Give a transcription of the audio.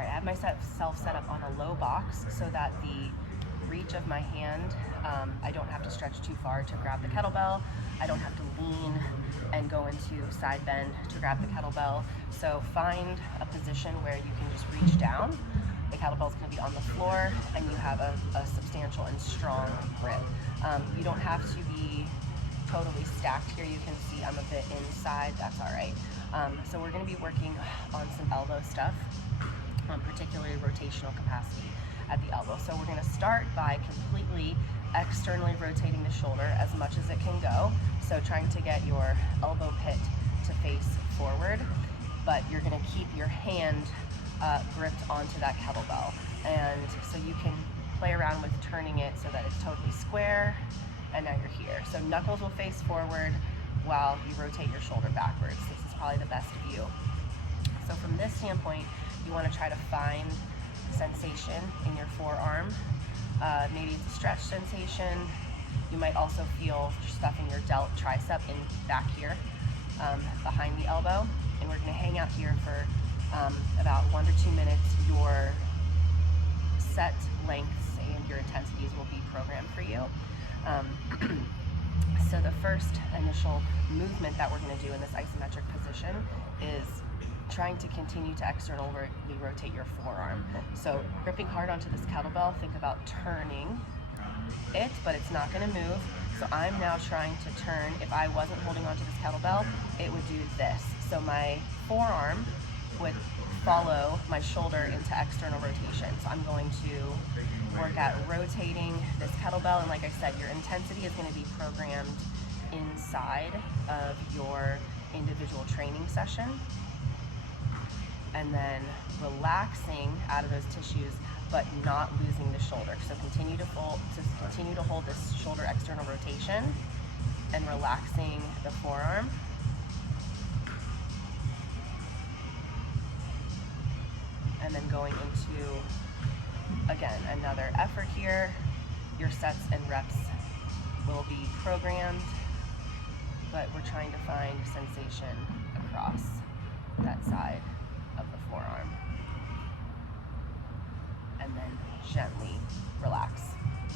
right, I have myself set up on a low box so that the reach of my hand, I don't have to stretch too far to grab the kettlebell. I don't have to lean and go into side bend to grab the kettlebell. So find a position where you can just reach down. The kettlebell is going to be on the floor and you have a substantial and strong grip. You don't have to be totally stacked here. You can see I'm a bit inside, that's all right. So we're going to be working on some elbow stuff, particularly rotational capacity at the elbow. So we're going to start by completely externally rotating the shoulder as much as it can go. So trying to get your elbow pit to face forward, but you're going to keep your hand gripped onto that kettlebell. And so you can play around with turning it so that it's totally square, and now you're here. So knuckles will face forward while you rotate your shoulder backwards. This is probably the best view. So from this standpoint, you want to try to find sensation in your forearm. Maybe it's a stretch sensation. You might also feel stuff in your delt tricep in back here, behind the elbow. And we're going to hang out here for about 1 to 2 minutes. Your set lengths and your intensities will be programmed for you. So the first initial movement that we're going to do in this isometric position is trying to continue to externally rotate your forearm. So gripping hard onto this kettlebell, think about turning it, but it's not going to move. So I'm now trying to turn. If I wasn't holding onto this kettlebell, it would do this. So my forearm would follow my shoulder into external rotation. So I'm going to work at rotating this kettlebell, and like I said, your intensity is going to be programmed inside of your individual training session, and then relaxing out of those tissues but not losing the shoulder. So continue to hold this shoulder external rotation and relaxing the forearm. And then going into, again, another effort here. Your sets and reps will be programmed, but we're trying to find sensation across that side of the forearm. And then gently relax.